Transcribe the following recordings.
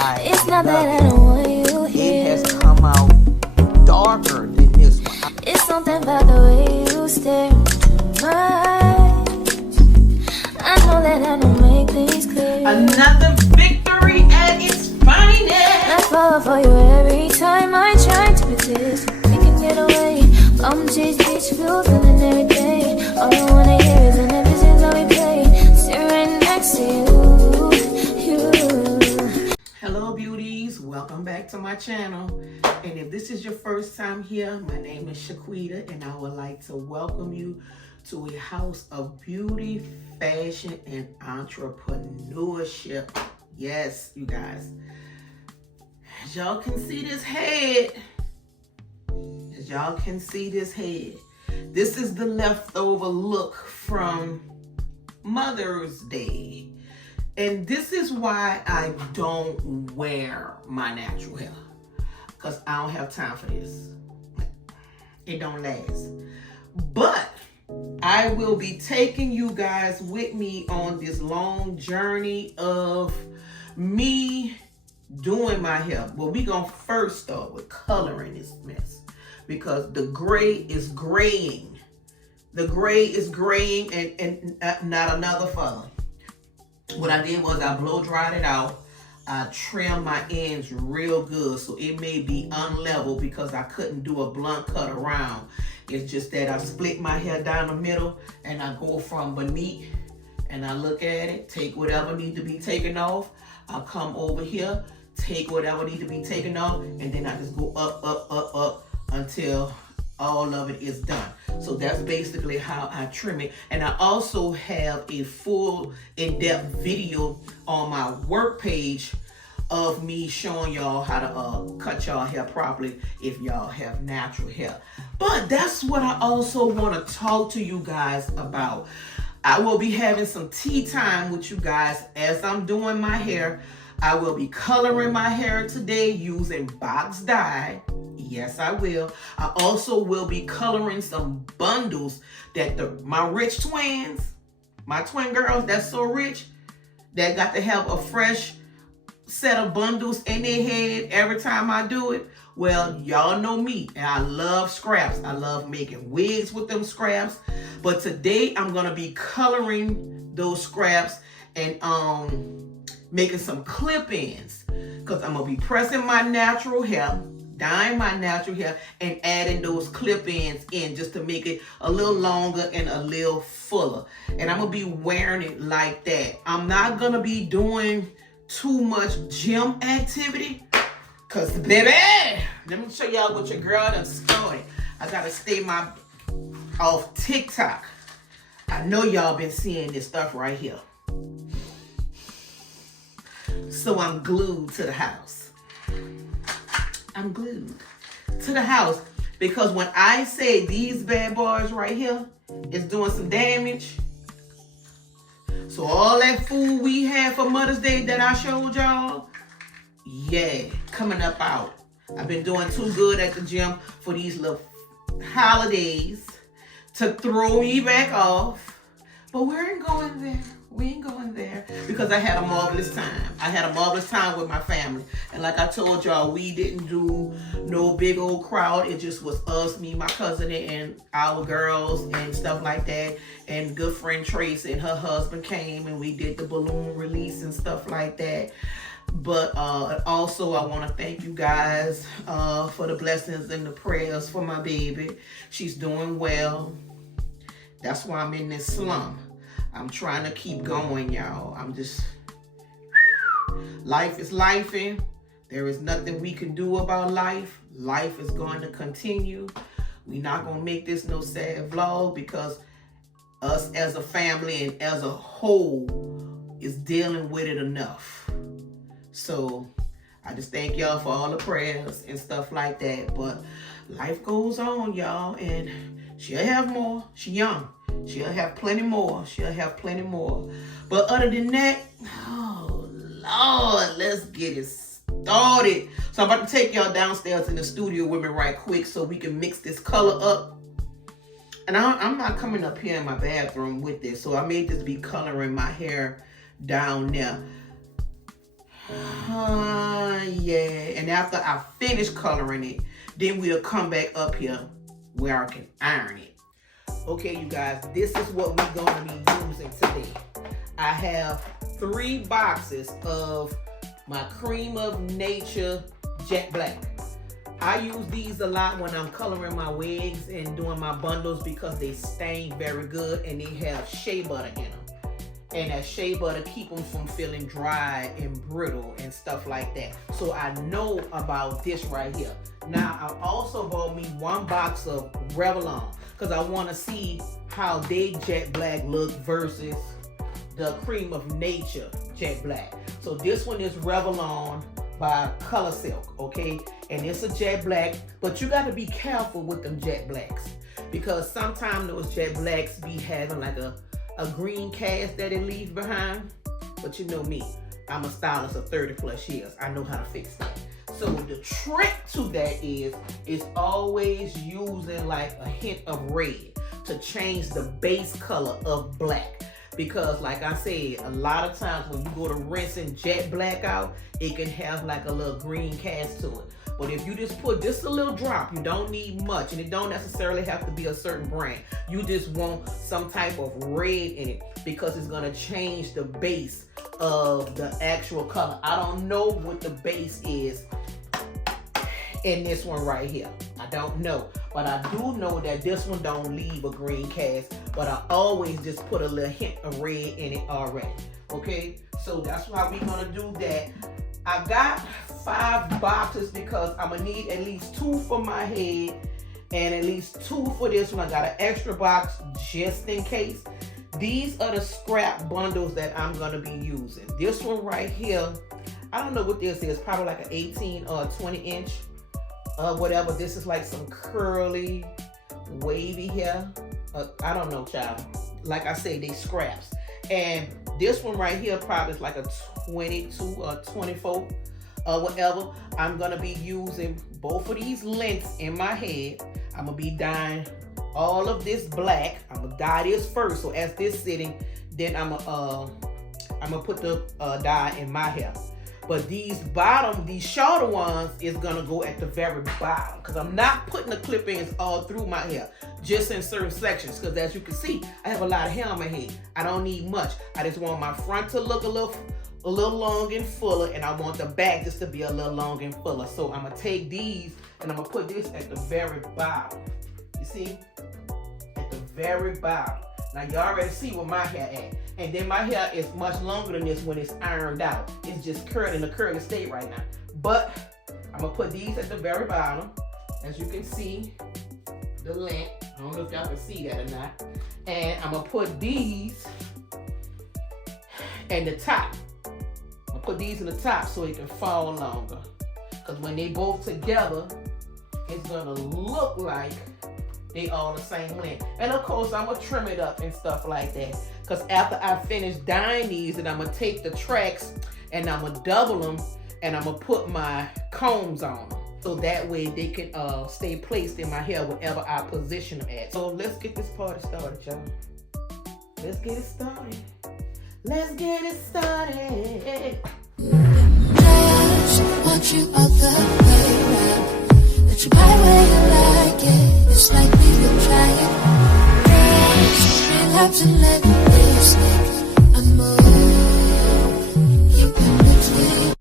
I It's not love that it. I don't want you here. It has come out darker than this one. It's something about the way you stare into my eyes. I know that I don't make things clear. Another victory at its finest. I fall for you every time I try to resist. We can get away. Come chase beach views feeling every day. All I wanna hear is an episode that we play. Sit right next to you. Hello beauties, welcome back to my channel. And if this is your first time here, my name is Shaquita and I would like to welcome you to a house of beauty, fashion, and entrepreneurship. Yes, you guys. As y'all can see this head, this is the leftover look from Mother's Day. And this is why I don't wear my natural hair. Because I don't have time for this. It don't last. But I will be taking you guys with me on this long journey of me doing my hair. Well, we gonna first start with coloring this mess. Because the gray is graying. The gray is graying and not another color. What I did was I blow dried it out. I trimmed my ends real good so it may be unlevel because I couldn't do a blunt cut around. It's just that I split my hair down the middle and I go from beneath and I look at it, take whatever need to be taken off. I'll come over here, take whatever need to be taken off, and then I just go up until all of it is done. So that's basically how I trim it. And I also have a full in-depth video on my work page of me showing y'all how to cut y'all hair properly if y'all have natural hair. But that's what I also want to talk to you guys about. I will be having some tea time with you guys as I'm doing my hair. I will be coloring my hair today using box dye. Yes, I will. I also will be coloring some bundles that my rich twins, my twin girls that's so rich, that got to have a fresh set of bundles in their head every time I do it. Well, y'all know me, and I love scraps. I love making wigs with them scraps. But today I'm gonna be coloring those scraps and making some clip-ins, because I'm gonna be pressing my natural hair, dyeing my natural hair, and adding those clip-ins in just to make it a little longer and a little fuller. And I'm gonna be wearing it like that. I'm not gonna be doing too much gym activity, because baby, let me show y'all what your girl done started. I gotta stay off TikTok. I know y'all been seeing this stuff right here. So I'm glued to the house. I'm glued to the house because when I say these bad boys right here is doing some damage, so all that food we had for Mother's Day that I showed y'all, yeah, coming up out. I've been doing too good at the gym for these little holidays to throw me back off. But we ain't going there. We ain't going there because I had a marvelous time. I had a marvelous time with my family. And like I told y'all, we didn't do no big old crowd. It just was us, me, my cousin, and our girls and stuff like that. And good friend Tracy and her husband came and we did the balloon release and stuff like that. But also I want to thank you guys for the blessings and the prayers for my baby. She's doing well. That's why I'm in this slum. I'm trying to keep going, y'all. Life is lifing. There is nothing we can do about life. Life is going to continue. We're not going to make this no sad vlog because us as a family and as a whole is dealing with it enough. So I just thank y'all for all the prayers and stuff like that. But life goes on, y'all, and she'll have more. She's young. She'll have plenty more. She'll have plenty more. But other than that, oh Lord, let's get it started. So I'm about to take y'all downstairs in the studio with me right quick so we can mix this color up. And I'm not coming up here in my bathroom with this. So I made this be coloring my hair down there. Yeah, and after I finish coloring it, then we'll come back up here where I can iron it. Okay, you guys, this is what we're going to be using today. I have 3 boxes of my Cream of Nature Jet Black. I use these a lot when I'm coloring my wigs and doing my bundles because they stain very good and they have shea butter in them. And that shea butter keep them from feeling dry and brittle and stuff like that. So I know about this right here. Now I also bought me 1 box of Revlon because I want to see how they Jet Black look versus the Cream of Nature Jet Black. So this one is Revlon by Color Silk, okay? And it's a jet black, but you got to be careful with them jet blacks because sometimes those jet blacks be having like a green cast that it leaves behind. But you know me, I'm a stylist of 30 plus years. I know how to fix that. So the trick to that is always using like a hint of red to change the base color of black. Because like I said, a lot of times when you go to rinsing jet black out, it can have like a little green cast to it. But if you just put just a little drop, you don't need much, and it don't necessarily have to be a certain brand. You just want some type of red in it because it's gonna change the base of the actual color. I don't know what the base is in this one right here. I don't know, but I do know that this one don't leave a green cast, but I always just put a little hint of red in it already. Okay, so that's how we're gonna do that. I got 5 boxes because I'm gonna need at least 2 for my head and at least 2 for this one. I got an extra box just in case. These are the scrap bundles that I'm gonna be using. This one right here, I don't know what this is, probably like an 18 or 20 inch. Whatever. This is like some curly, wavy hair. I don't know, child. Like I say, they scraps. And this one right here probably is like a 22 or 24 or whatever. I'm going to be using both of these lengths in my head. I'm going to be dyeing all of this black. I'm going to dye this first. So as this sitting, then I'm going to put the dye in my hair. But these shorter ones is gonna go at the very bottom because I'm not putting the clip-ins all through my hair, just in certain sections. Because as you can see, I have a lot of hair on my head. I don't need much. I just want my front to look a little long and fuller, and I want the back just to be a little long and fuller. So I'm gonna take these and I'm gonna put this at the very bottom. You see, at the very bottom. Now you already see where my hair at. And then my hair is much longer than this when it's ironed out. It's just curly in the curly state right now. But I'm gonna put these at the very bottom. As you can see, the length. I don't know if y'all can see that or not. And I'm gonna put these in the top. I'm gonna put these in the top so it can fall longer. Because when they both together, it's gonna look like they all the same length. And of course, I'm gonna trim it up and stuff like that. Because after I finish dyeing these, and I'm gonna take the tracks and I'm gonna double them and I'm gonna put my combs on them. So that way they can stay placed in my hair wherever I position them at. So let's get this party started, y'all. Let's get it started. Let's get it started. Just want you all the way around. Let you buy where you like it. It's like we could try it. Just relax and let me slip. I'm more. You can between.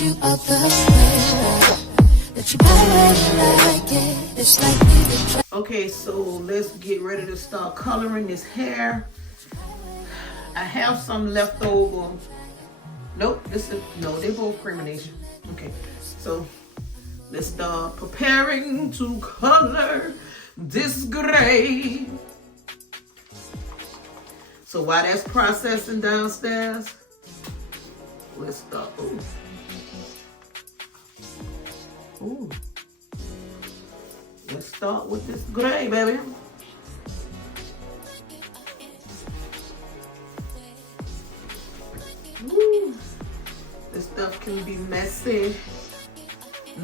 You all the way around. Let you buy where you like it. It's like we could try. Okay, so let's get ready to start coloring this hair. I have some left over. Nope, this is, no, they both Cream of Nature. Okay, so Let's start preparing to color this gray. So while that's processing downstairs, let's start. Ooh. Ooh. Let's start with this gray, baby. Ooh. This stuff can be messy.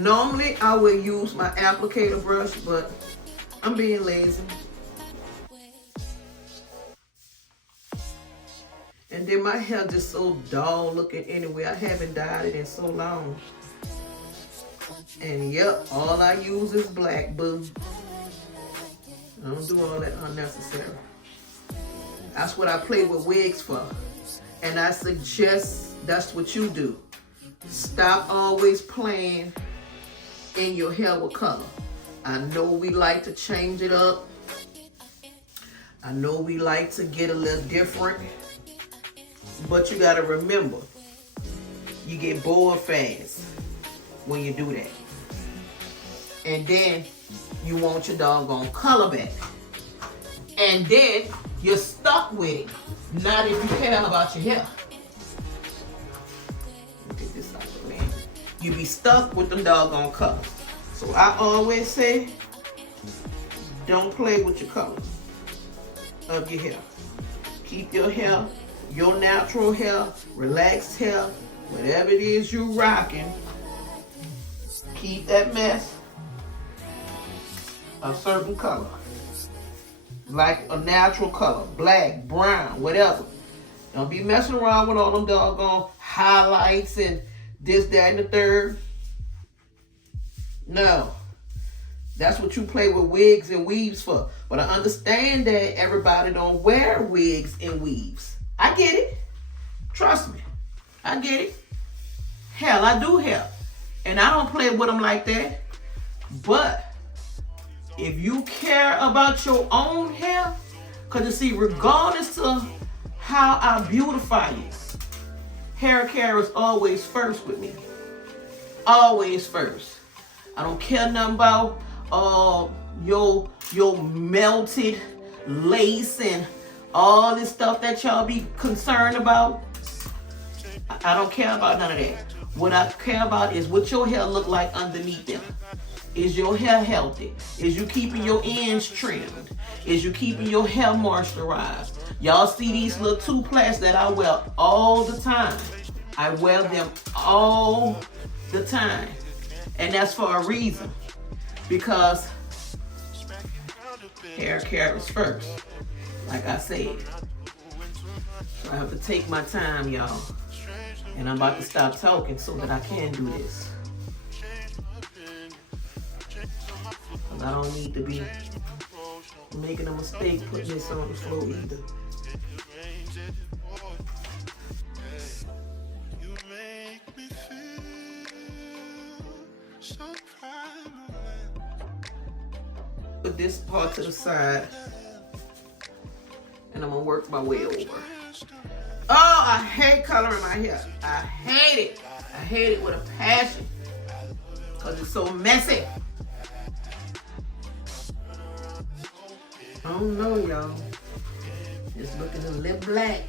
Normally, I would use my applicator brush, but I'm being lazy. And then my hair just so dull looking anyway. I haven't dyed it in so long. And yep, all I use is black, boo. I don't do all that unnecessary. That's what I play with wigs for. And I suggest that's what you do. Stop always playing in your hair with color. I know we like to change it up. I know we like to get a little different. But you gotta remember, you get bored fast when you do that. And then you want your doggone color back. And then you're stuck with it. Not if you care about your hair. Get this out of the way. You be stuck with them doggone colors. So I always say, don't play with your colors of your hair. Keep your hair, your natural hair, relaxed hair, whatever it is you're rocking. Keep that mess a certain color. Like a natural color, black, brown, whatever. Don't be messing around with all them doggone highlights and this, that, and the third. No. That's what you play with wigs and weaves for. But I understand that everybody don't wear wigs and weaves. I get it. Trust me. I get it. Hell, I do hair. And I don't play with them like that. But if you care about your own hair, because you see, regardless of how I beautify you, hair care is always first with me. Always first. I don't care nothing about your melted lace and all this stuff that y'all be concerned about. I don't care about none of that. What I care about is what your hair look like underneath them. Is your hair healthy? Is you keeping your ends trimmed? Is you keeping your hair moisturized? Y'all see these little 2-plaits that I wear all the time. I wear them all the time. And that's for a reason. Because hair care is first. Like I said. So I have to take my time, y'all. And I'm about to stop talking so that I can do this. Because I don't need to be making a mistake putting this on the floor either. Put this part to the side. And I'm going to work my way over. Oh, I hate coloring my hair. I hate it. I hate it with a passion. Because it's so messy. I don't know, y'all. It's looking a little black.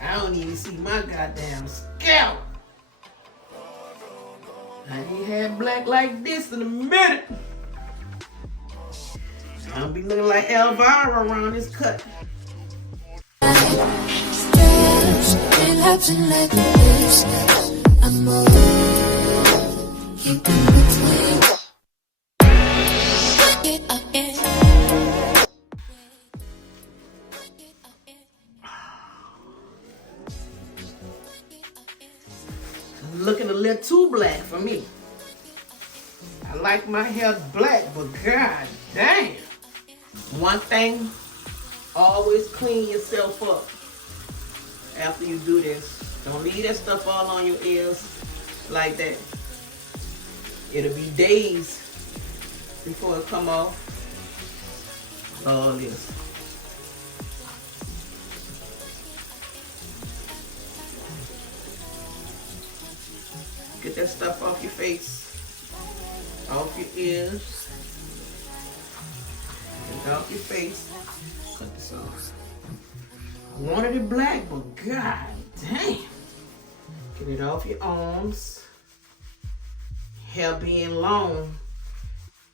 I don't even see my goddamn scalp. I ain't had black like this in a minute. I'll be looking like Elvira around this cut. Like this, I'm all keep in between. Looking a little too black for me. I like my hair black, but god damn. One thing, always clean yourself up after you do this. Don't leave that stuff all on your ears like that. It'll be days before it come off. All this. Get that stuff off your face. off your ears, get it off your face. Cut this off. I wanted it black, but god damn. Get it off your arms. Hair being long,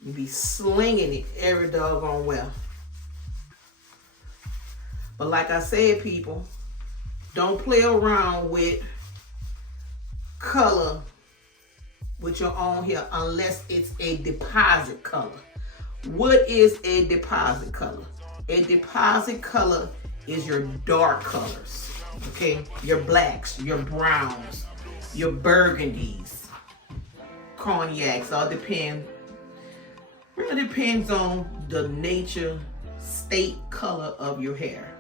you be slinging it every doggone well. But like I said, people, don't play around with color with your own hair unless it's a deposit color. What is a deposit color? A deposit color is your dark colors, okay? Your blacks, your browns, your burgundies, cognacs, all really depends on the nature, state, color of your hair.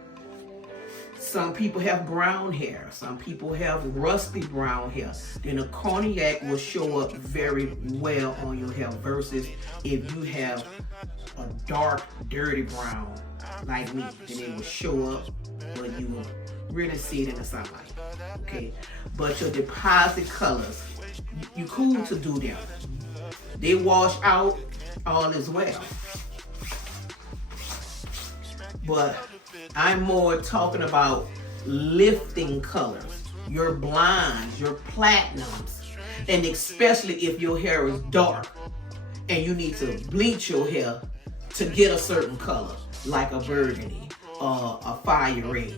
Some people have brown hair. Some people have rusty brown hair. Then a cognac will show up very well on your hair versus if you have a dark, dirty brown like me, then it will show up, but you will really see it in the sunlight. Okay, but your deposit colors, you cool to do them. They wash out, all is well. But I'm more talking about lifting colors, your blondes, your platinums, and especially if your hair is dark and you need to bleach your hair to get a certain color, like a burgundy or a fire red.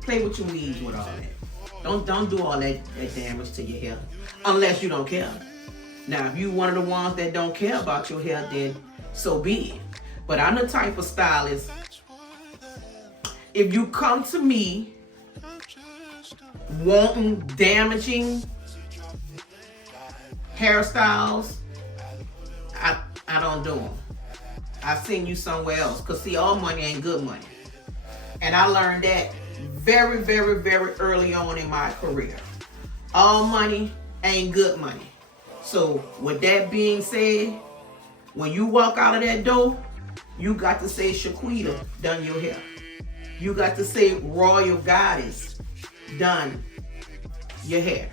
Play with your weeds with all that. Don't do all that damage to your hair unless you don't care. Now, if you one of the ones that don't care about your hair, then so be it. But I'm the type of stylist, if you come to me wanting damaging hairstyles, I don't do them. I send you somewhere else. Because see, all money ain't good money. And I learned that very, very, very early on in my career. All money ain't good money. So with that being said, when you walk out of that door, you got to say Shaquita done your hair. You got to say Royal Goddess done your hair.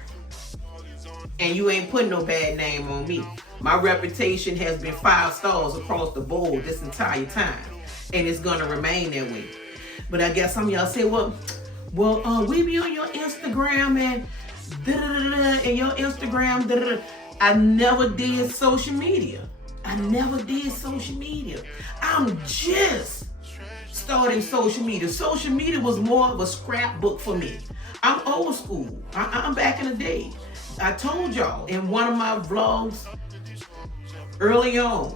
And you ain't putting no bad name on me. My reputation has been 5 stars across the board this entire time. And it's gonna remain that way. But I guess some of y'all say, well, we be on your Instagram and da-da-da-da, and your Instagram, da-da-da. I never did social media. I'm just starting social media. Social media was more of a scrapbook for me. I'm old school. I'm back in the day. I told y'all in one of my vlogs early on,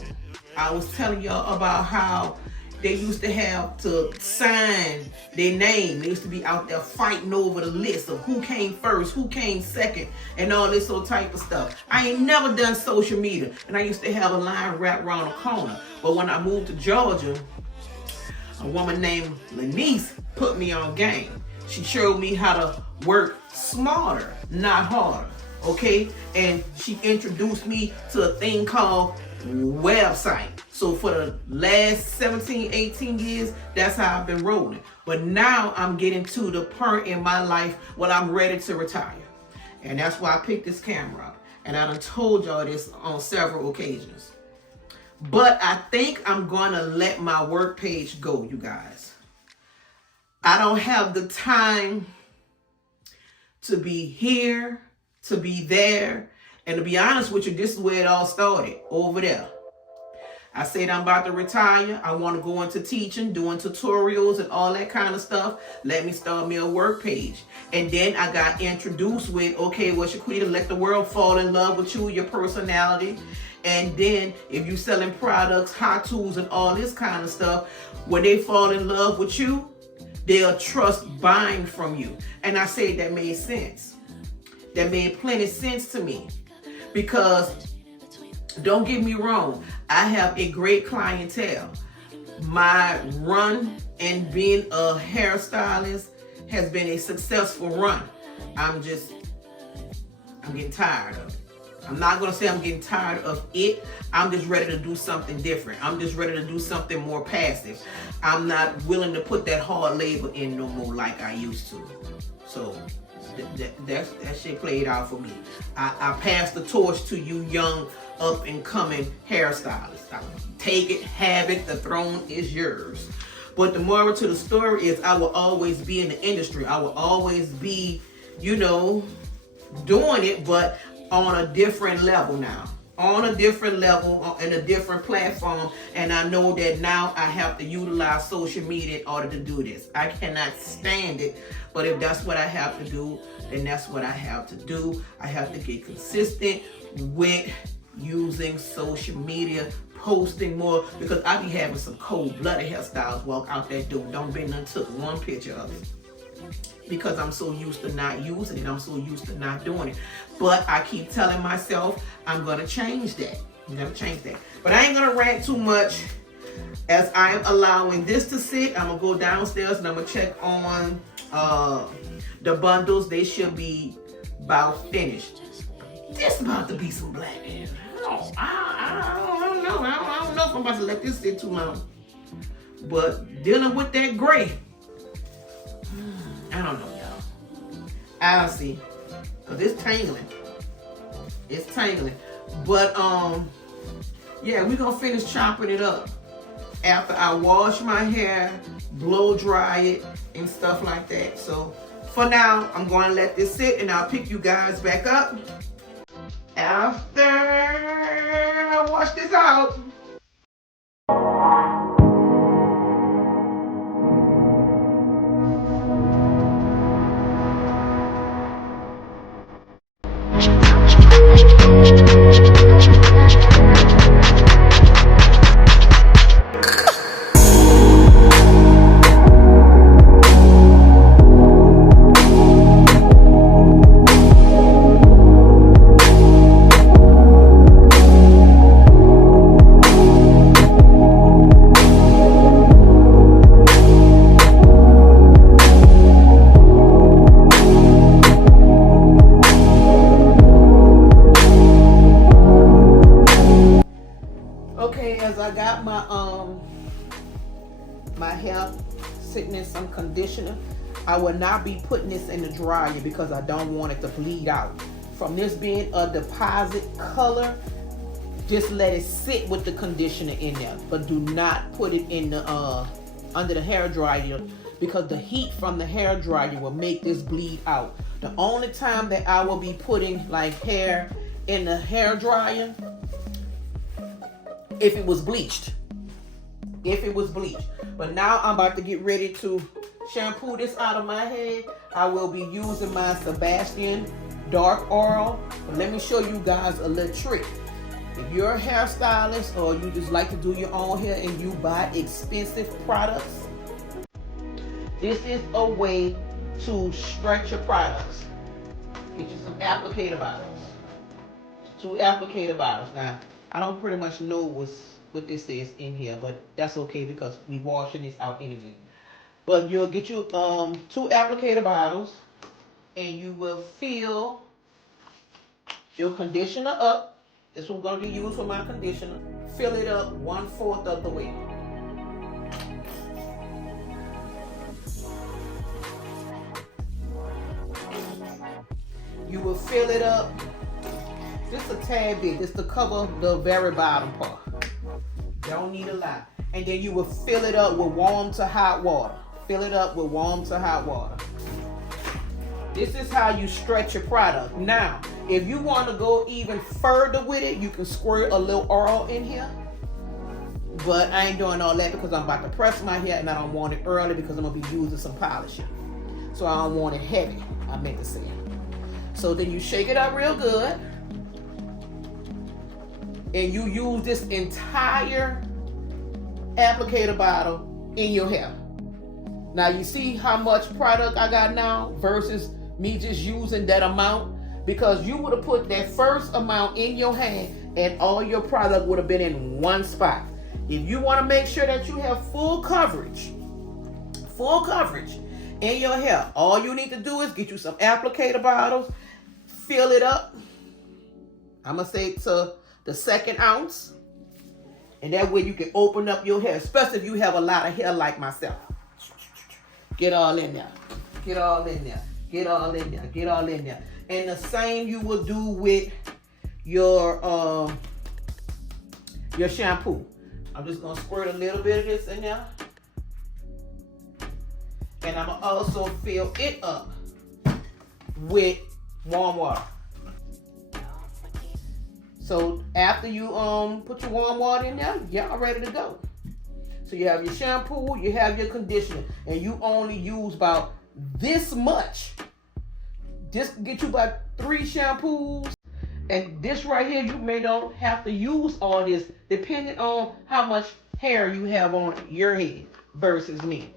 I was telling y'all about how they used to have to sign their name. They used to be out there fighting over the list of who came first, who came second, and all this sort of type of stuff. I ain't never done social media, and I used to have a line wrapped around the corner. But when I moved to Georgia, a woman named Lenice put me on game. She showed me how to work smarter, not harder, okay? And she introduced me to a thing called website. So for the last 17, 18 years, that's how I've been rolling. But now I'm getting to the part in my life where I'm ready to retire. And that's why I picked this camera up. And I done told y'all this on several occasions. But I think I'm gonna let my work page go, you guys. I don't have the time to be here, to be there. And to be honest with you, this is where it all started, over there. I said I'm about to retire. I want to go into teaching, doing tutorials and all that kind of stuff. Let me start me a work page. And then I got introduced with, okay, well, Shaquita, let the world fall in love with you, your personality. And then if you're selling products, hot tools, and all this kind of stuff, when they fall in love with you, they'll trust buying from you. And I said that made sense. That made plenty sense to me. Because don't get me wrong, I have a great clientele. My run and being a hairstylist has been a successful run. I'm getting tired of it. I'm not gonna say I'm getting tired of it. I'm just ready to do something different. I'm just ready to do something more passive. I'm not willing to put that hard labor in no more like I used to. So that shit played out for me. I passed the torch to you young up and coming hairstylist. Take it, have it, the throne is yours. But the moral to the story is I will always be in the industry. I will always be, you know, doing it, but on a different level now. On a different level, in a different platform. And I know that now I have to utilize social media in order to do this. I cannot stand it, but if that's what I have to do, then that's what I have to do. I have to get consistent with using social media, posting more, because I be having some cold-blooded hairstyles walk out that door. Don't be none took one picture of it, because I'm so used to not using it. I'm so used to not doing it. But I keep telling myself I'm gonna change that. I'm gonna change that. But I ain't gonna rant too much. As I am allowing this to sit, I'm gonna go downstairs and I'm gonna check on the bundles. They should be about finished. This about to be some black hair. I don't know. I don't know if I'm about to let this sit too long. But dealing with that gray, I don't know, y'all. I'll see. Cause it's tangling. It's tangling. But yeah, we're gonna finish chopping it up after I wash my hair, blow dry it, and stuff like that. So for now, I'm going to let this sit, and I'll pick you guys back up after I wash this out. My hair sitting in some conditioner. I will not be putting this in the dryer because I don't want it to bleed out. From this being a deposit color, just let it sit with the conditioner in there, but do not put it in the under the hair dryer, because the heat from the hair dryer will make this bleed out. The only time that I will be putting like hair in the hair dryer, if it was bleached. If it was bleached. But now I'm about to get ready to shampoo this out of my head. I will be using my Sebastian dark oil. But let me show you guys a little trick. If you're a hairstylist or you just like to do your own hair and you buy expensive products, this is a way to stretch your products. Get you some applicator bottles. 2 applicator bottles. Now, I don't pretty much know what this is in here, but that's okay because we washing this out anyway. But you'll get you 2 applicator bottles, and you will fill your conditioner up. This one's gonna be used for my conditioner. Fill it up 1/4 of the way. You will fill it up just a tad bit, just to cover the very bottom part. Don't need a lot. And then you will fill it up with warm to hot water. Fill it up with warm to hot water. This is how you stretch your product. Now, if you want to go even further with it, you can squirt a little oil in here. But I ain't doing all that because I'm about to press my hair and I don't want it early because I'm going to be using some polishing. So I don't want it heavy, I meant to say. So then you shake it up real good. And you use this entire applicator bottle in your hair. Now you see how much product I got now versus me just using that amount? Because you would have put that first amount in your hand and all your product would have been in one spot. If you want to make sure that you have full coverage in your hair, all you need to do is get you some applicator bottles, fill it up. I'm going to say to the 2nd ounce, and that way you can open up your hair, especially if you have a lot of hair like myself. Get all in there. Get all in there. Get all in there. Get all in there. And the same you will do with your your shampoo. I'm just gonna squirt a little bit of this in there. And I'm gonna also fill it up with warm water. So after you put your warm water in there, y'all ready to go. So you have your shampoo, you have your conditioner, and you only use about this much. This can get you about 3 shampoos. And this right here, you may not have to use all this depending on how much hair you have on your head versus me.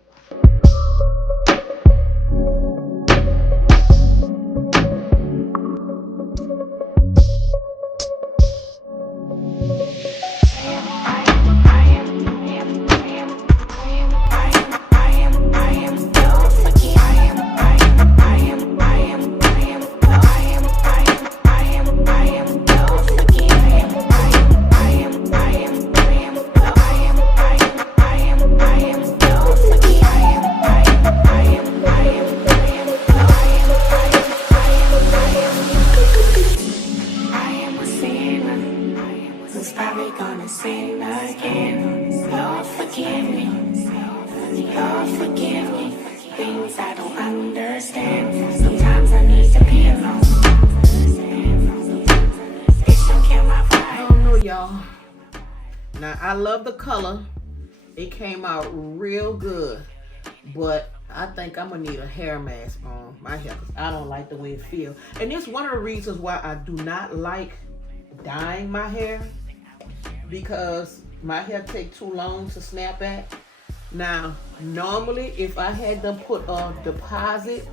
Y'all, now I love the color. It came out real good, but I think I'm gonna need a hair mask on my hair because I don't like the way it feels. And it's one of the reasons why I do not like dyeing my hair, because my hair take too long to snap back. Now normally if I had them put a deposit,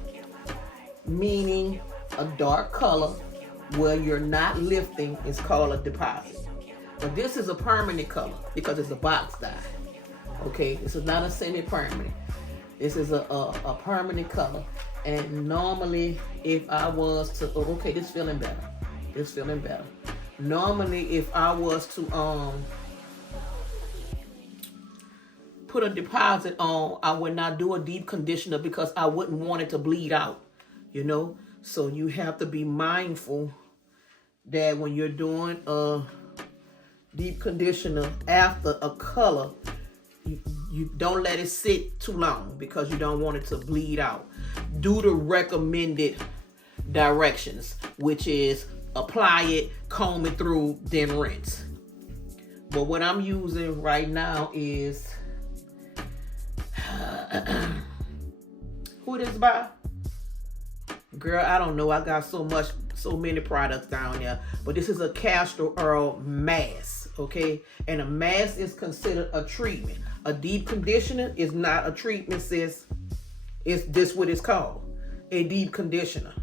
meaning a dark color where you're not lifting, is called a deposit. But this is a permanent color because it's a box dye. Okay, this is not a semi-permanent. This is a permanent color. And normally if I was to, oh, okay, this feeling better. This feeling better. Normally if I was to put a deposit on, I would not do a deep conditioner because I wouldn't want it to bleed out, you know? So you have to be mindful that when you're doing a deep conditioner after a color, you don't let it sit too long because you don't want it to bleed out. Do the recommended directions, which is apply it, comb it through, then rinse. But what I'm using right now is who this by? Girl, I don't know. I got so many products down there. But this is a castor oil mask, okay? And a mask is considered a treatment. A deep conditioner is not a treatment, sis. It's this what it's called. A deep conditioner.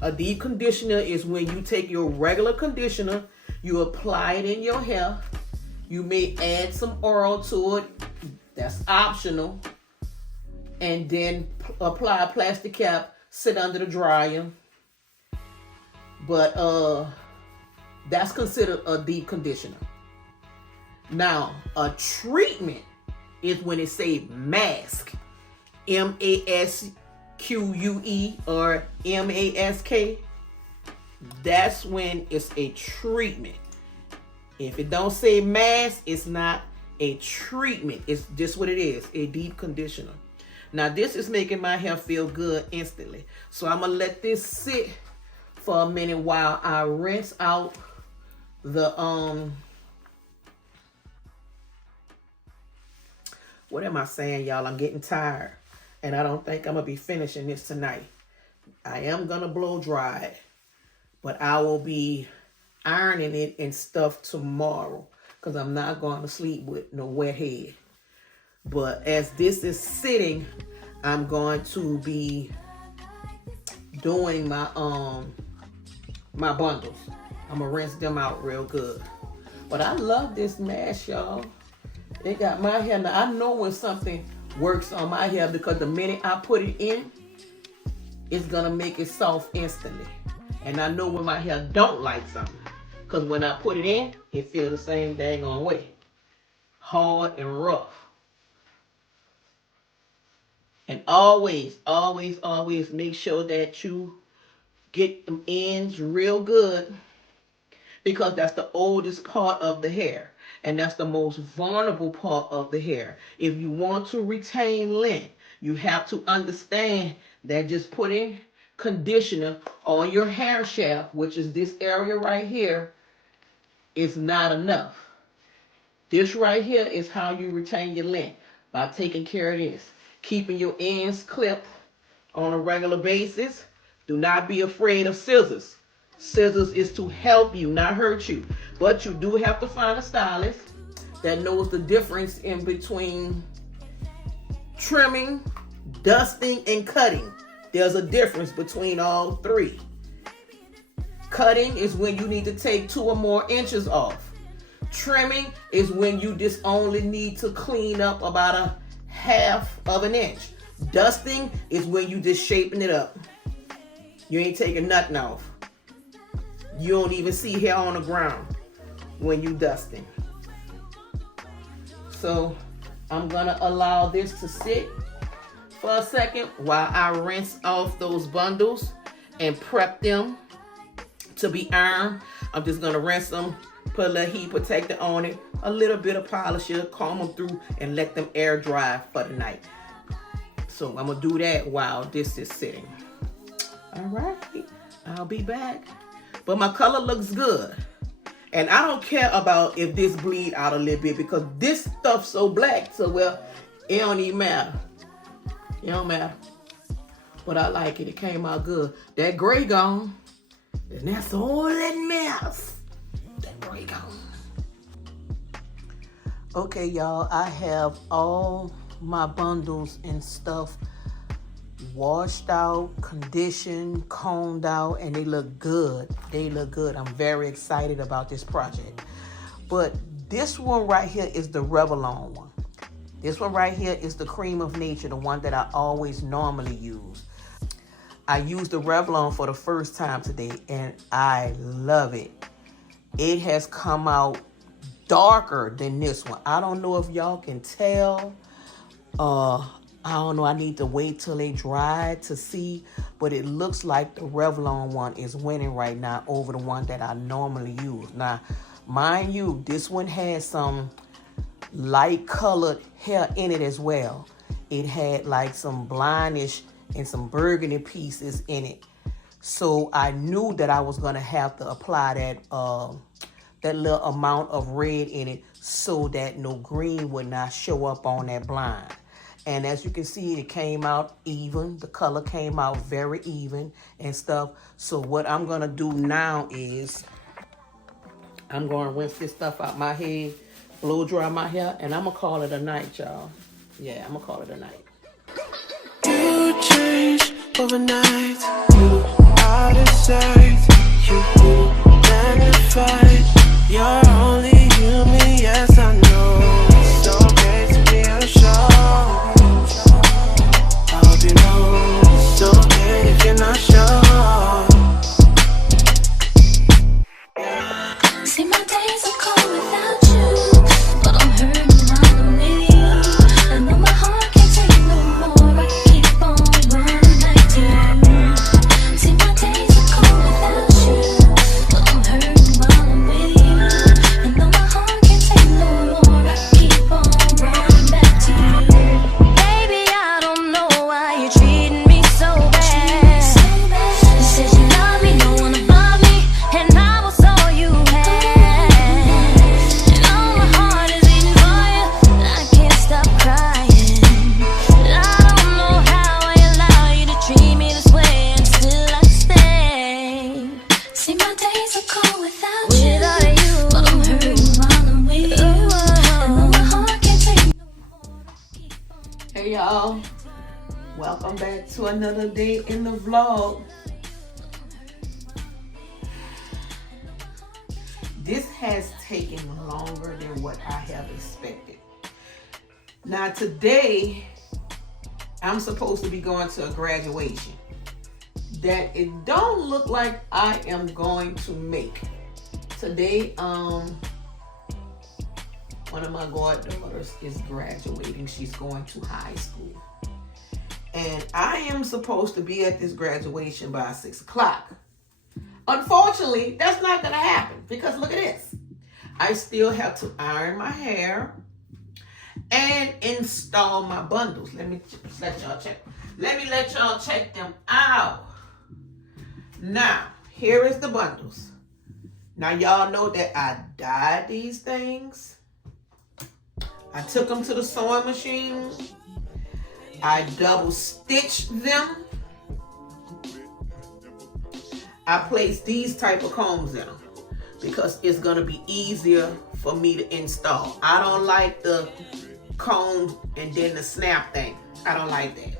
A deep conditioner is when you take your regular conditioner, you apply it in your hair. You may add some oil to it. That's optional. And then apply a plastic cap, sit under the dryer. But that's considered a deep conditioner. Now, a treatment is when it say mask, M-A-S-Q-U-E or M-A-S-K. That's when it's a treatment. If it don't say mask, it's not a treatment. It's just what it is, a deep conditioner. Now this is making my hair feel good instantly. So I'm gonna let this sit for a minute while I rinse out the what am I saying, y'all? I'm getting tired and I don't think I'm gonna be finishing this tonight. I am gonna blow dry it, but I will be ironing it and stuff tomorrow because I'm not going to sleep with no wet head. But as this is sitting, I'm going to be doing my my bundles. I'm gonna rinse them out real good. But I love this mask, y'all. It got my hair. Now I know when something works on my hair because the minute I put it in, it's gonna make it soft instantly. And I know when my hair don't like something, because when I put it in, it feels the same dang on way. Hard and rough. And always, always, always make sure that you get them ends real good, because that's the oldest part of the hair. And that's the most vulnerable part of the hair. If you want to retain length, you have to understand that just putting conditioner on your hair shaft, which is this area right here, is not enough. This right here is how you retain your length, by taking care of this. Keeping your ends clipped on a regular basis. Do not be afraid of scissors. Scissors is to help you, not hurt you. But you do have to find a stylist that knows the difference in between trimming, dusting, and cutting. There's a difference between all three. Cutting is when you need to take 2 or more inches off. Trimming is when you just only need to clean up about a 1/2 of an inch. Dusting is when you just shaping it up. You ain't taking nothing off. You don't even see hair on the ground when you dusting. So I'm gonna allow this to sit for a second while I rinse off those bundles and prep them to be ironed. I'm just gonna rinse them, put a little heat protector on it, a little bit of polisher, comb them through, and let them air dry for the night. So I'm gonna do that while this is sitting. All right, I'll be back. But my color looks good. And I don't care about if this bleed out a little bit, because this stuff's so black, so well, it don't even matter. It don't matter. But I like it. It came out good. That gray gone, and that's all that matters. That gray gone. Okay, y'all, I have all my bundles and stuff washed out, conditioned, combed out, and they look good. They look good. I'm very excited about this project. But this one right here is the Revlon one. This one right here is the Cream of Nature, the one that I always normally use. I used the Revlon for the first time today, and I love it. It has come out darker than this one. I don't know if y'all can tell. I don't know. I need to wait till they dry to see. But it looks like the Revlon one is winning right now over the one that I normally use. Now, mind you, this one has some light colored hair in it as well. It had like some blindish and some burgundy pieces in it. So I knew that I was going to have to apply that little amount of red in it so that no green would not show up on that blind. And as you can see, it came out even. The color came out very even and stuff. So what I'm going to do now is I'm going to rinse this stuff out my head, blow dry my hair, and I'm going to call it a night, y'all. Yeah, I'm going to call it a night. You change overnight. You out of sight. You magnified. You're only human, yes I know. It's okay to be unsure. I hope you know it's okay if you're not sure. See, my days are cold without you, but I'm hurting while I'm with you. And though my heart can't take no more, I keep on running back to you. See, my days are cold without you, but I'm hurting while I'm with you. And though my heart can't take no more, I keep on running back to you. Baby, I don't know why you're treating me so bad. You said you love me, no one above me, and I was all you had. And all my heart is beating for you, I can't stop crying. I don't know how I allow you to treat me this way, and still I stay. See, my days are cold without you, but I'm hurting while I'm with you. And though my heart can't take no more. Hey, y'all. Welcome back to another day in the vlog. This has taken longer than what I have expected. Now today, I'm supposed to be going to a graduation that it don't look like I am going to make. Today, one of my goddaughters is graduating. She's going to high school. And I am supposed to be at this graduation by 6 o'clock. Unfortunately, that's not going to happen because look at this. I still have to iron my hair and install my bundles. Let me let y'all check. Let me let y'all check them out. Now, here is the bundles. Now, y'all know that I dyed these things. I took them to the sewing machine. I double stitched them. I placed these type of combs in them because it's gonna be easier for me to install. I don't like the comb and then the snap thing. I don't like that.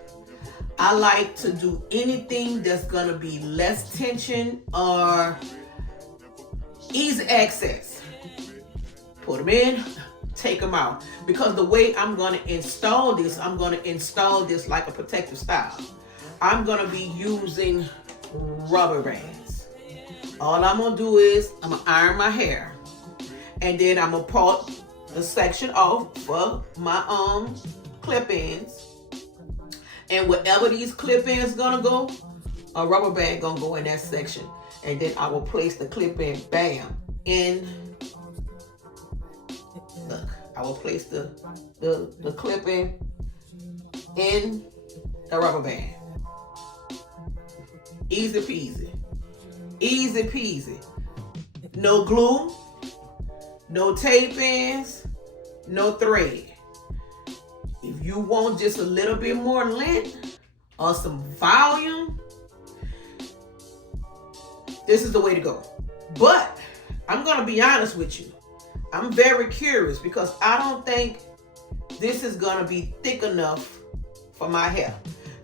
I like to do anything that's gonna be less tension or easy access. Put them in, take them out. Because the way I'm gonna install this, I'm gonna install this like a protective style. I'm gonna be using rubber bands. All I'm gonna do is I'm gonna iron my hair, and then I'm gonna pull the section off for my clip-ins, and wherever these clip-ins gonna go, a rubber band gonna go in that section, and then I will place the clip-in, bam, in. Look, I will place the clip-in in the rubber band. Easy peasy. Easy peasy. No glue, no tape-ins, no thread. If you want just a little bit more length or some volume, this is the way to go. But I'm gonna be honest with you. I'm very curious because I don't think this is gonna be thick enough for my hair,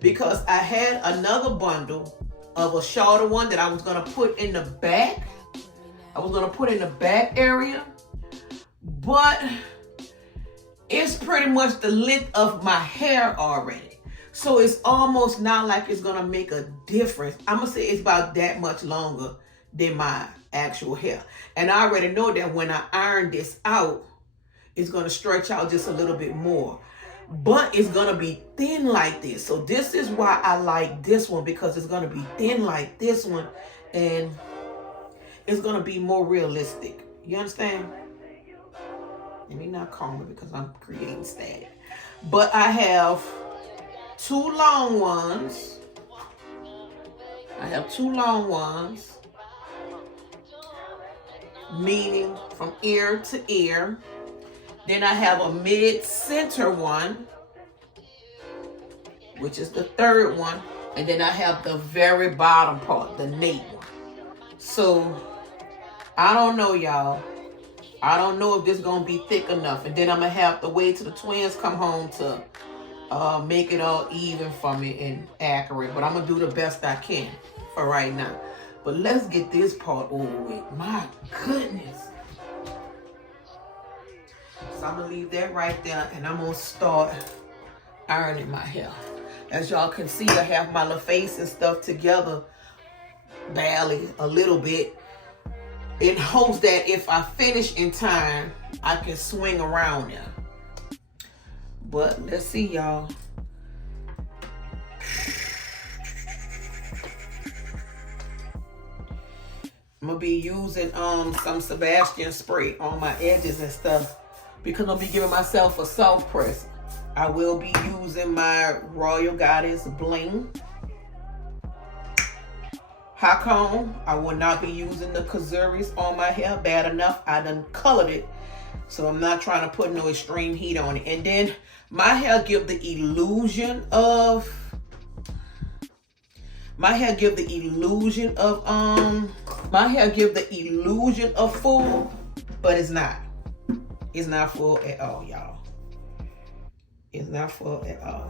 because I had another bundle of a shorter one that I was gonna put in the back. I was gonna put in the back area, but it's pretty much the length of my hair already. So it's almost not like it's gonna make a difference. I'm gonna say it's about that much longer than my actual hair. And I already know that when I iron this out, it's gonna stretch out just a little bit more. But it's gonna be thin like this. So this is why I like this one, because it's gonna be thin like this one, and it's gonna be more realistic. You understand? Let me not comb it because I'm creating static. But I have two long ones. Meaning from ear to ear. Then I have a mid-center one, which is the third one. And then I have the very bottom part, the nape one. So, I don't know, y'all. I don't know if this is going to be thick enough. And then I'm going to have to wait till the twins come home to make it all even for me and accurate. But I'm going to do the best I can for right now. But let's get this part over with. My goodness. So I'm going to leave that right there, and I'm going to start ironing my hair. As y'all can see, I have my little face and stuff together barely a little bit, in hopes that if I finish in time, I can swing around there. But let's see, y'all. I'm going to be using some Sebastian spray on my edges and stuff, because I'm going to be giving myself a soft press. I will be using my Royal Goddess Bling hot comb. I will not be using the Kazuris on my hair. Bad enough, I done colored it. So I'm not trying to put no extreme heat on it. And then my hair give the illusion of full, but it's not. It's not full at all, y'all. It's not full at all.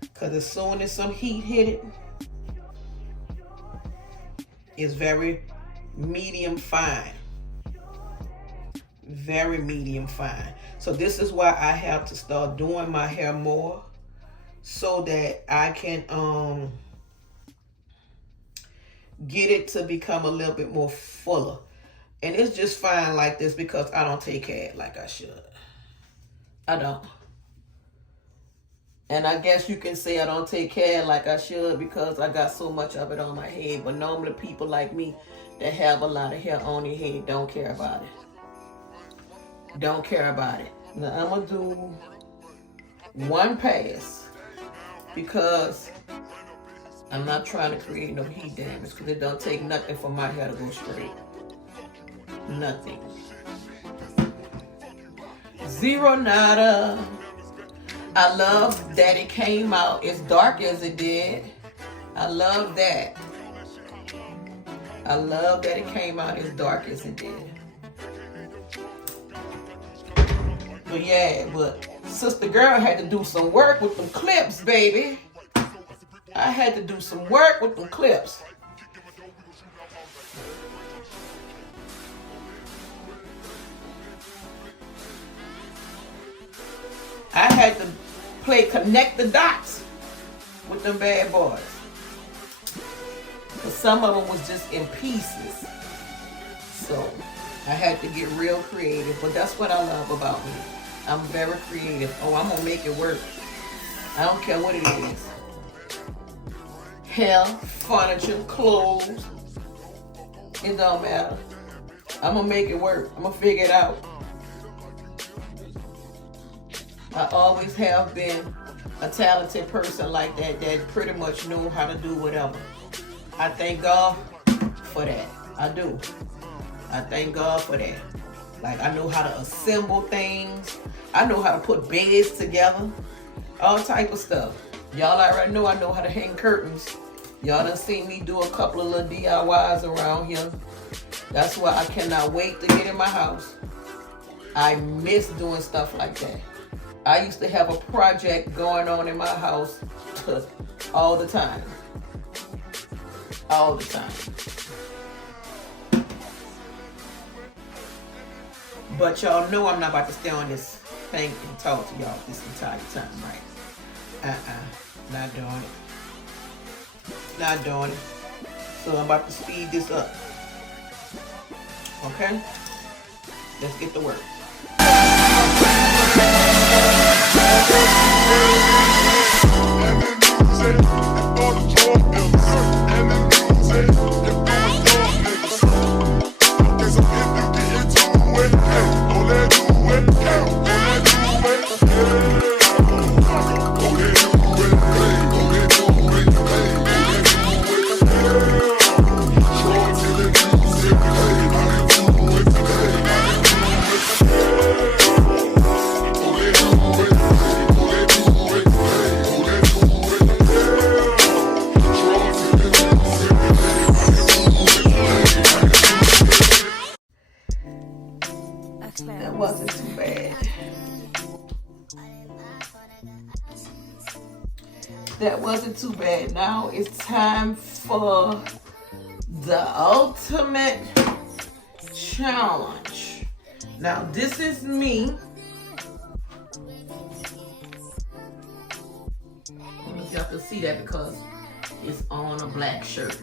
Because as soon as some heat hit it, it's very medium fine. Very medium fine. So this is why I have to start doing my hair more, so that I can get it to become a little bit more fuller. And it's just fine like this because I don't take care of it like I should. I don't. And I guess you can say I don't take care of it like I should because I got so much of it on my head. But normally people like me that have a lot of hair on their head don't care about it. Don't care about it. Now I'm gonna do one pass because I'm not trying to create no heat damage, because it don't take nothing for my hair to go straight. Nothing. Zero nada. I love that it came out as dark as it did. I love that. I love that it came out as dark as it did. But yeah, but sister girl had to do some work with them clips, baby. I had to do some work with them clips. I had to connect the dots with them bad boys. But some of them was just in pieces. So I had to get real creative. But that's what I love about me. I'm very creative. Oh, I'm gonna make it work. I don't care what it is. Hair, furniture, clothes. It don't matter. I'm gonna make it work. I'm gonna figure it out. I always have been a talented person like that pretty much know how to do whatever. I thank God for that. I do. I thank God for that. Like, I know how to assemble things. I know how to put beds together. All type of stuff. Y'all already know I know how to hang curtains. Y'all done seen me do a couple of little DIYs around here. That's why I cannot wait to get in my house. I miss doing stuff like that. I used to have a project going on in my house all the time. All the time. But y'all know I'm not about to stay on this thing and talk to y'all this entire time, right? Not doing it. Not doing it. So I'm about to speed this up. Okay? Let's get to work. That wasn't too bad. That wasn't too bad. Now it's time for the ultimate challenge. Now this is me. I don't know if y'all can see that because it's on a black shirt.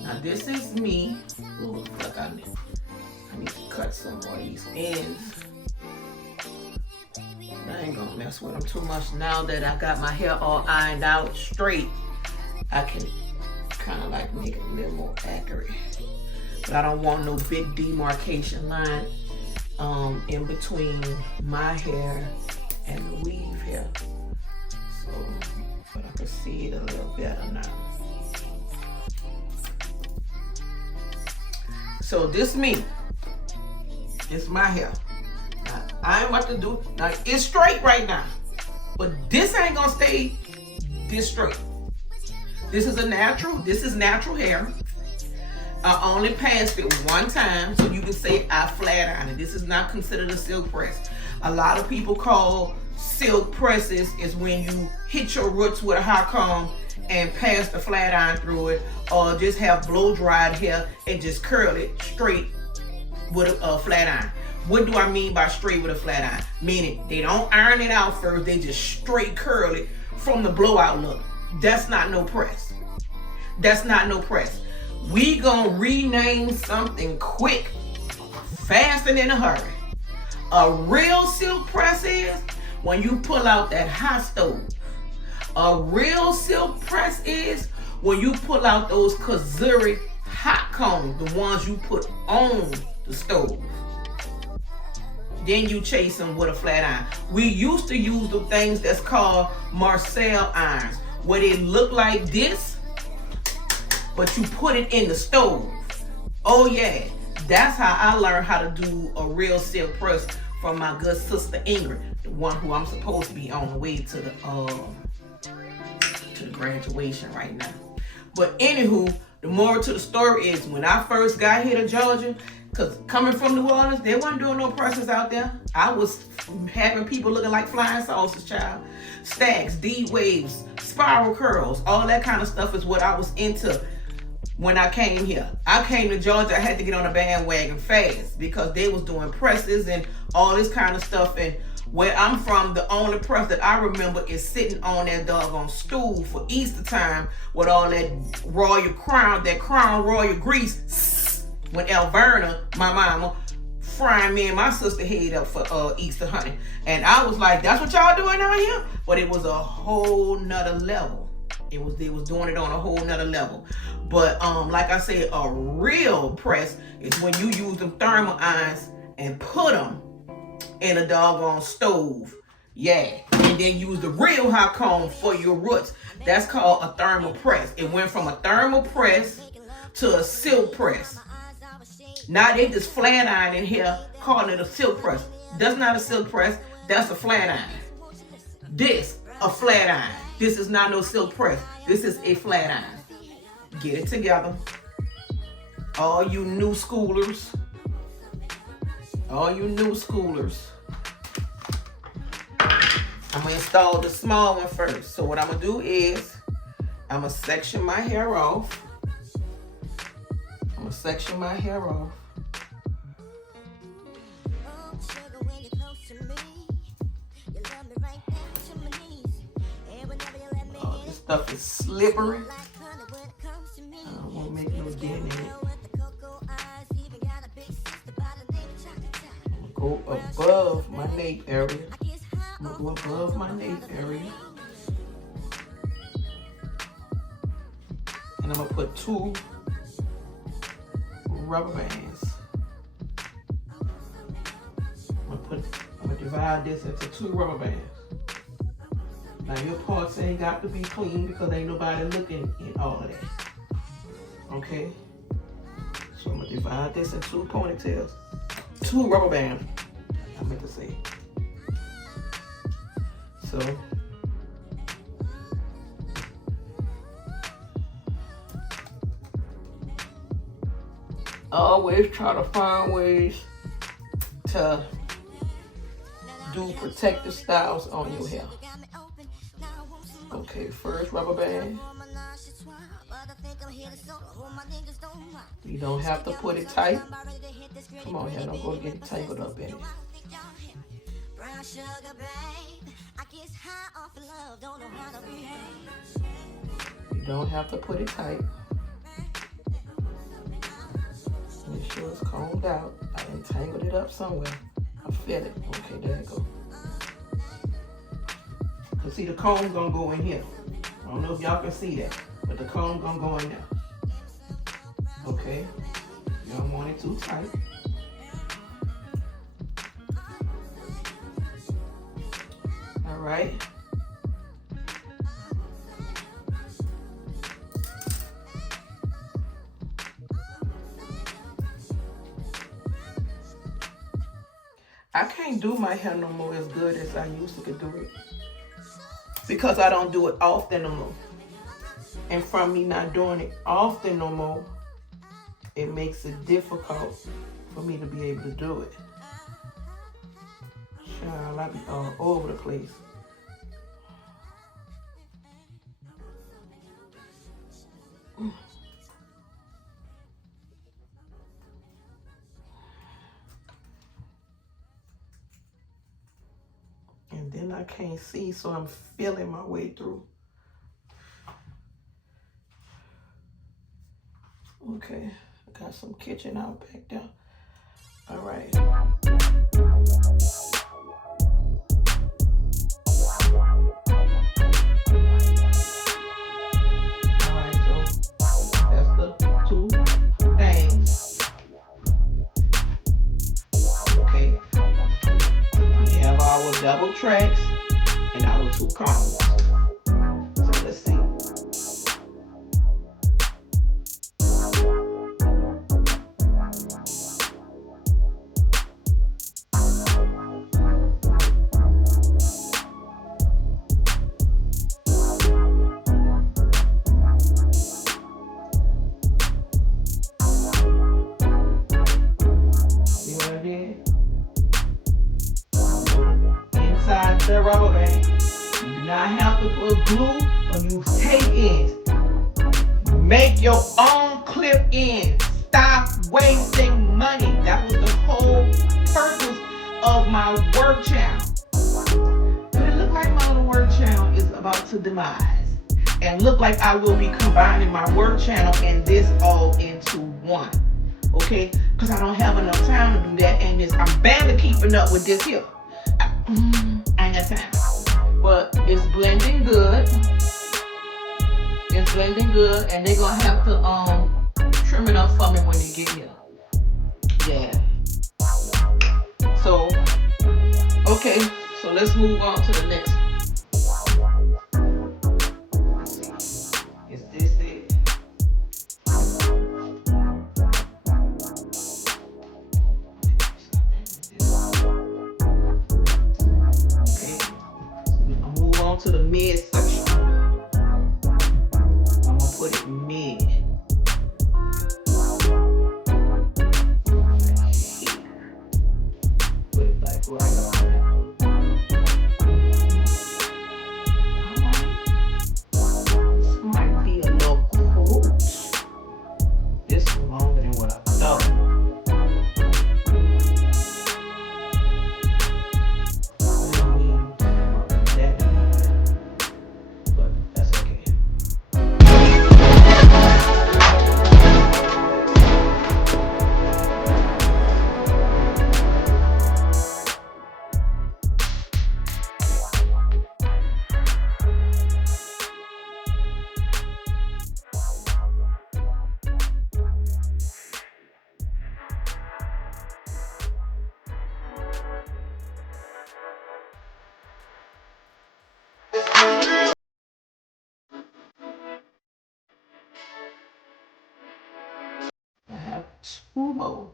Now this is me. Ooh, fuck, I need to cut some more of these ends. I ain't gonna mess with them too much. Now that I got my hair all ironed out straight, I can kind of like make it a little more accurate. But I don't want no big demarcation line in between my hair and the weave hair. So, but I can see it a little better now. So this me. It's my hair. Now, I ain't about to do, now it's straight right now, but this ain't gonna stay this straight. This is natural hair. I only passed it one time, so you can say I flat ironed it. This is not considered a silk press. A lot of people call silk presses is when you hit your roots with a hot comb and pass the flat iron through it, or just have blow dried hair and just curl it straight with a flat iron. What do I mean by straight with a flat iron? Meaning they don't iron it out first, they just straight curl it from the blowout look. That's not no press. That's not no press. We gonna rename something quick, fast and in a hurry. A real silk press is when you pull out that hot stove. A real silk press is when you pull out those Kazuri hot combs, the ones you put on the stove. Then you chase them with a flat iron. We used to use the things that's called Marcel irons, where they look like this, but you put it in the stove. Oh yeah, that's how I learned how to do a real silk press from my good sister Ingrid, the one who I'm supposed to be on the way to the graduation right now. But anywho, the moral to the story is when I first got here to Georgia, because coming from New Orleans, they wasn't doing no presses out there. I was having people looking like flying saucers, child. Stacks, D waves, spiral curls, all that kind of stuff is what I was into when I came here. I came to Georgia, I had to get on a bandwagon fast because they was doing presses and all this kind of stuff. And where I'm from, the only press that I remember is sitting on that doggone stool for Easter time with all that crown royal grease when Alverna, my mama, frying me and my sister head up for Easter honey. And I was like, that's what y'all doing out here? But it was a whole nother level. They was doing it on a whole nother level. But like I said, a real press is when you use them thermal irons and put them in a doggone stove. Yeah. And then use the real hot comb for your roots. That's called a thermal press. It went from a thermal press to a silk press. Now they just flat iron in here calling it a silk press. That's not a silk press. That's a flat iron. This, a flat iron. This is not no silk press. This is a flat iron. Get it together. All you new schoolers. I'm going to install the small one first. So what I'm going to do is, I'm going to section my hair off. Oh, this stuff is slippery. I don't want to make no dent in it. Go above my nape area. I'm gonna go above my nape area. And I'm gonna put 2 rubber bands. I'm gonna divide this into 2 rubber bands. Now your parts ain't got to be clean because ain't nobody looking in all of that. Okay? So I'm gonna divide this in 2 ponytails. 2 rubber bands, I meant to say. So always try to find ways to do protective styles on your hair. Okay, first rubber band. You don't have to put it tight. Come on here, don't go get tangled up in it. You don't have to put it tight. Make sure it's combed out. I entangled it up somewhere. I feel it. Okay, there it goes. Cause see, the comb gonna go in here. I don't know if y'all can see that, but the comb gonna go in there. Okay, you don't want it too tight. All right. I can't do my hair no more as good as I used to do it because I don't do it often no more. And from me not doing it often no more, it makes it difficult for me to be able to do it. Child, I be all over the place. And then I can't see, so I'm feeling my way through. Okay, I got some kitchen out back there. All right. tracks and our 2 columns. So let's see. See what I did? Inside the rubber band. You do not have to put glue or use tape ends. Make your own clip ends. Stop wasting money. That was the whole purpose of my work channel. But it looked like my little work channel is about to demise. And look like I will be combining my work channel and this all into one. Okay? Because I don't have enough time to do that. And I'm barely keeping up with this here. I ain't got time. But it's blending good. It's blending good. And they're going to have to trim it up for me when they get here. Yeah. So, okay. So let's move on to the next one. Is this it? Okay. We're gonna move on to the mid section. I'm gonna put it mid. Put it like right on there. I have 2 more.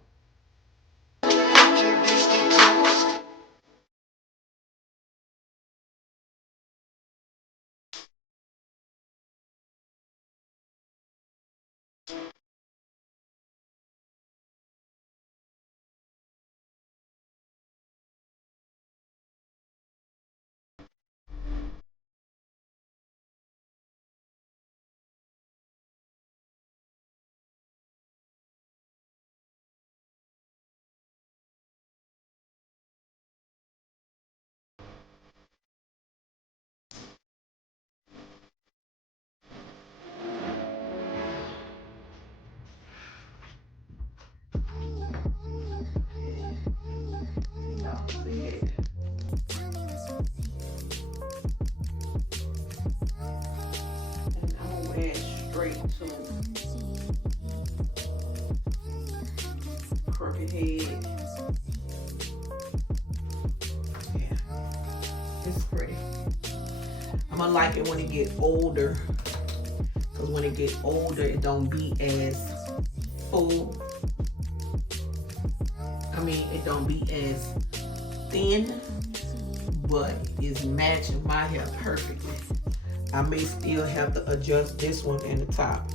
And I'm gonna wear it straight to crooked head. Yeah, it's pretty. I'm gonna like it when it get older, because when it get older, it don't be as full. I mean, it don't be as thin, but it's matching my hair perfectly. I may still have to adjust this one in the top,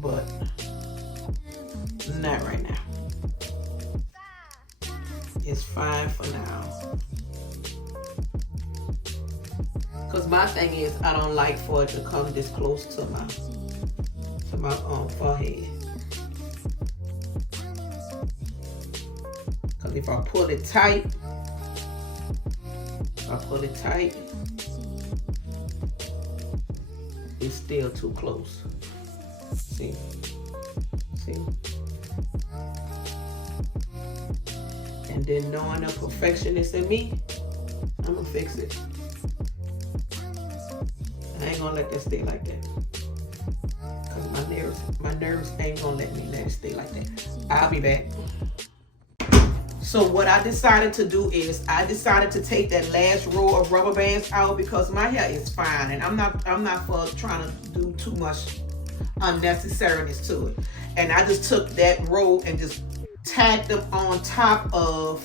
but not right now. It's fine for now. Cause my thing is, I don't like for it to come this close to my forehead. Cause if I pull it tight, it's still too close. See? And then knowing the perfectionist in me, I'm gonna fix it. I ain't gonna let that stay like that. Cause my nerves ain't gonna let me let it stay like that. I'll be back. So what I decided to do is I decided to take that last row of rubber bands out because my hair is fine and I'm not for trying to do too much unnecessariness to it. And I just took that row and just tacked them on top of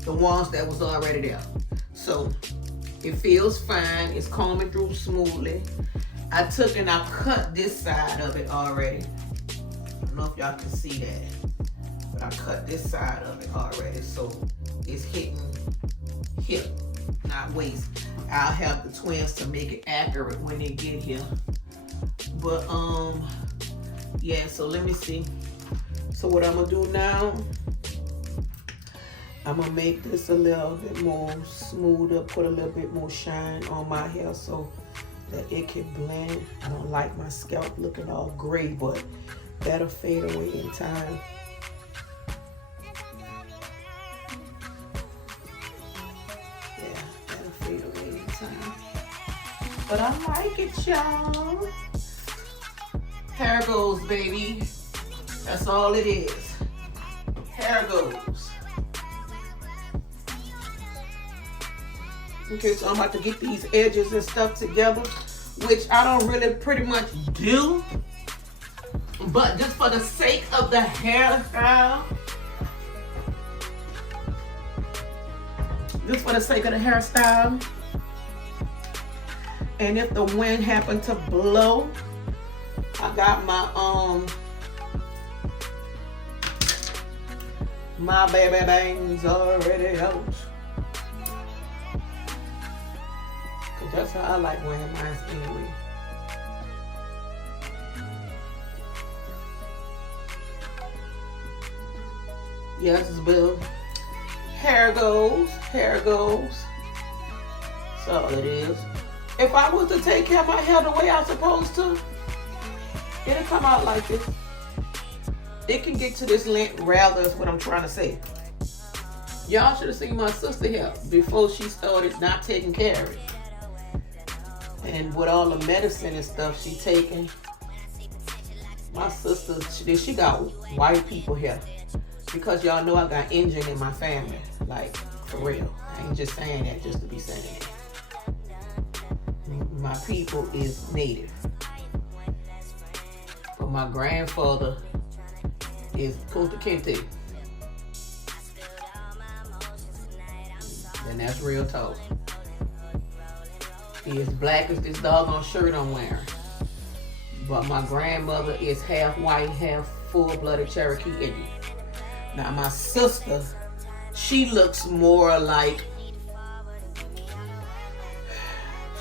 the ones that was already there. So it feels fine. It's combing through smoothly. I took and I cut this side of it already. I don't know if y'all can see that, but I cut this side of it already, so it's hitting hip, not waist. I'll have the twins to make it accurate when they get here. But yeah, so let me see. So what I'm gonna do now, I'm gonna make this a little bit more smoother, put a little bit more shine on my hair so that it can blend. I don't like my scalp looking all gray, but that'll fade away in time. Yeah, that'll fade away in time. But I like it, y'all. Hair goes, baby. That's all it is. Hair goes. Okay, so I'm about to get these edges and stuff together, which I don't really pretty much do. But just for the sake of the hairstyle, and if the wind happened to blow, I got my baby bangs already out. Cause that's how I like wearing mine anyway. Yes, Bill. Hair goes. That's all it is. If I was to take care of my hair the way I'm supposed to, it'll come out like this. It can get to this length, rather, is what I'm trying to say. Y'all should have seen my sister hair before she started not taking care of it. And with all the medicine and stuff she taking, my sister, she got white people hair. Because y'all know I got Indian in my family. Like, for real. I ain't just saying that just to be saying it. My people is native. But my grandfather is Kunta Kinte. And that's real talk. He is black as this doggone shirt I'm wearing. But my grandmother is half white, half full-blooded Cherokee Indian. Now my sister, she looks more like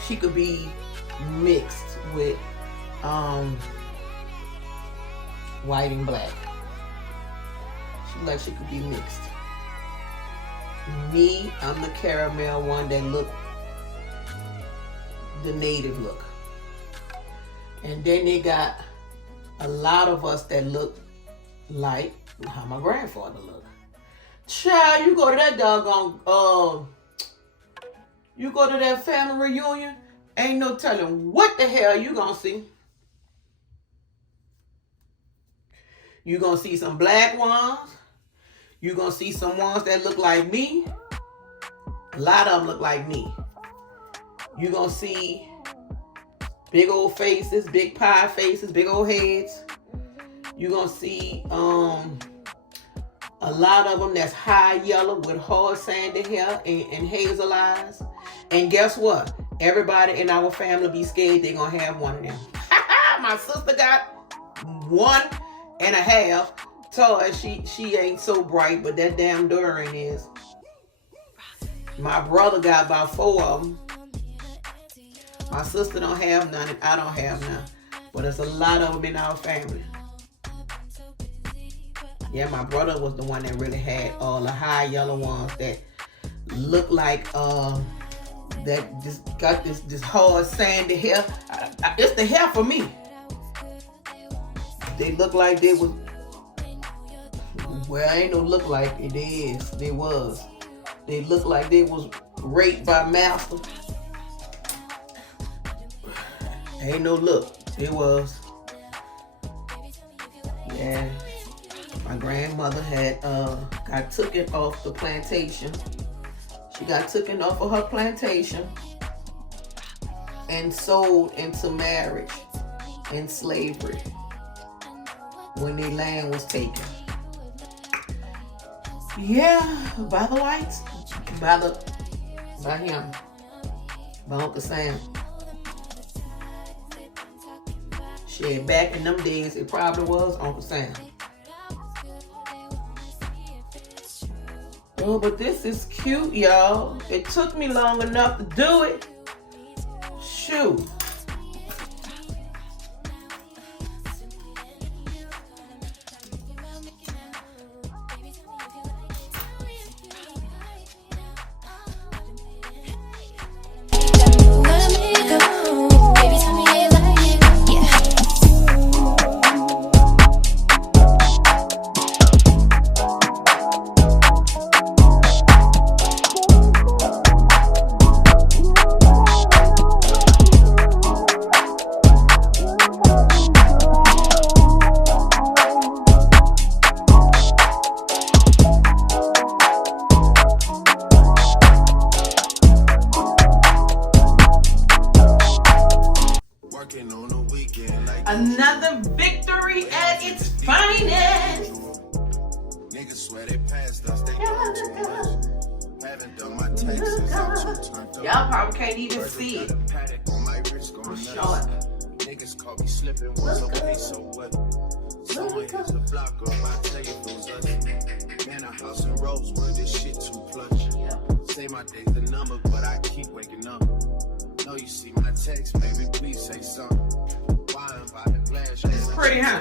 she could be mixed with white and black. She like she could be mixed. Me, I'm the caramel one that look the native look. And then they got a lot of us that look like how my grandfather looked. Child, you go to that doggone, you go to that family reunion, ain't no telling what the hell you gonna see. You gonna see some black ones. You gonna see some ones that look like me. A lot of them look like me. You gonna see big old faces, big pie faces, big old heads. You gonna see a lot of them that's high yellow with hard sandy hair and hazel eyes. And guess what? Everybody in our family be scared they gonna have one of them. My sister got 1.5. Told her she ain't so bright, but that damn Dorian is. My brother got about 4 of them. My sister don't have none and I don't have none. But there's a lot of them in our family. Yeah, my brother was the one that really had all the high yellow ones that look like that just got this hard sandy hair. It's the hair for me. They look like they was, well, ain't no look like it is. They was. They look like they was raped by master. Ain't no look. It was. Yeah. My grandmother had got taken off the plantation. She got taken off of her plantation and sold into marriage and slavery when their land was taken. Yeah, by the whites, by him, by Uncle Sam. Shit, back in them days, it probably was Uncle Sam. Oh, but this is cute, y'all. It took me long enough to do it. Shoot. Another victory at its finest. Niggas swear they passed us, they done too much. Haven't done my taxes, I'm too turned up. Y'all probably can't even see it. On my wrist going short. Niggas caught me slipping, was okay, so what? Someone hits the block up, I tell you it was us. Man, a house in Rosewood, this shit too plush. Say my day's the number, but I keep waking up. Know you see my text, baby, please say something. It's pretty, huh?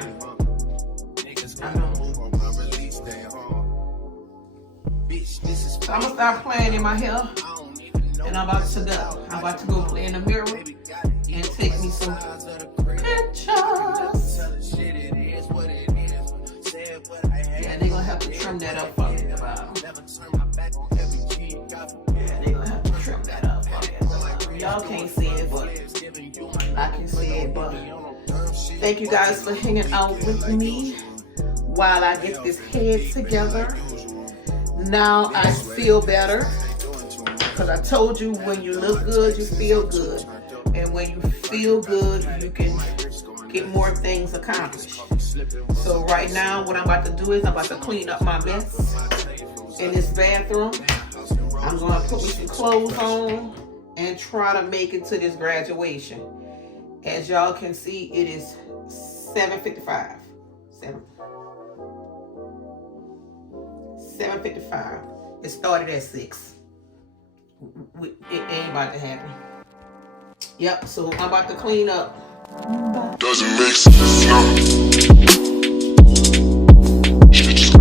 I know. So I'm gonna start playing in my hair, and I'm about to go. I'm about to go play in the mirror and take me some pictures. Yeah, they gonna have to trim that up for me. Yeah, they gonna have to trim that up for me. Y'all can't see it, but I can see it, but. Thank you guys for hanging out with me while I get this head together. Now I feel better because I told you when you look good, you feel good. And when you feel good, you can get more things accomplished. So right now, what I'm about to do is I'm about to clean up my mess in this bathroom. I'm going to put me some clothes on and try to make it to this graduation. As y'all can see, it is 7:55. 7:55. It started at 6. It ain't about to happen. Yep, so I'm about to clean up. Doesn't make sense, no. Shit just